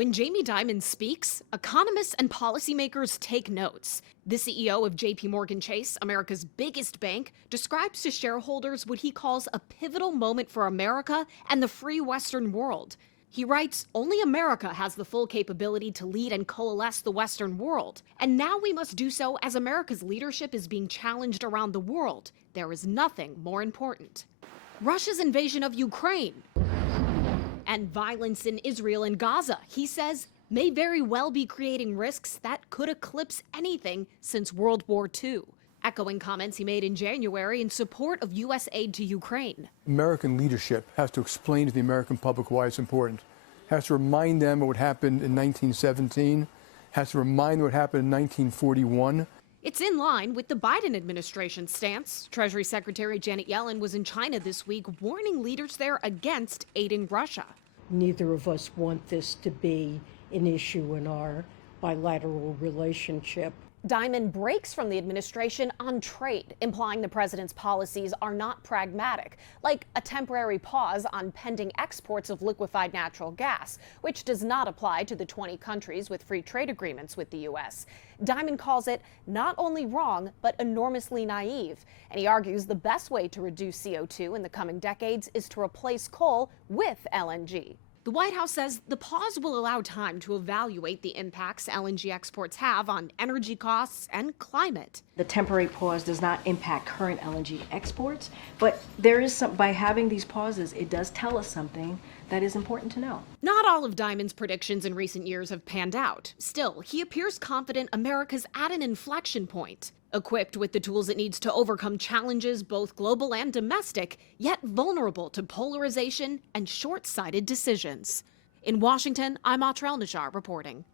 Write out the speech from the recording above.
When Jamie Dimon speaks, economists and policymakers take notes. The CEO of JPMorgan Chase, America's biggest bank, describes to shareholders what he calls a pivotal moment for America and the free Western world. He writes, "Only America has the full capability to lead and coalesce the Western world. And now we must do so as America's leadership is being challenged around the world. There is nothing more important." Russia's invasion of Ukraine and violence in Israel and Gaza, he says, may very well be creating risks that could eclipse anything since World War II. Echoing comments he made in January in support of U.S. aid to Ukraine. American leadership has to explain to the American public why it's important. Has to remind them of what happened in 1917. Has to remind them what happened in 1941. It's in line with the Biden administration's stance. Treasury Secretary Janet Yellen was in China this week, warning leaders there against aiding Russia. Neither of us want this to be an issue in our bilateral relationship. Dimon breaks from the administration on trade, implying the president's policies are not pragmatic, like a temporary pause on pending exports of liquefied natural gas, which does not apply to the 20 countries with free trade agreements with the U.S. Dimon calls it not only wrong, but enormously naive, and he argues the best way to reduce CO2 in the coming decades is to replace coal with LNG. The White House says the pause will allow time to evaluate the impacts LNG exports have on energy costs and climate. The temporary pause does not impact current LNG exports, but there is some, by having these pauses, it does tell us something that is important to know. Not all of Dimon's predictions in recent years have panned out. Still, he appears confident America's at an inflection point, equipped with the tools it needs to overcome challenges both global and domestic, yet vulnerable to polarization and short-sighted decisions. In Washington, I'm Atrel Najar reporting.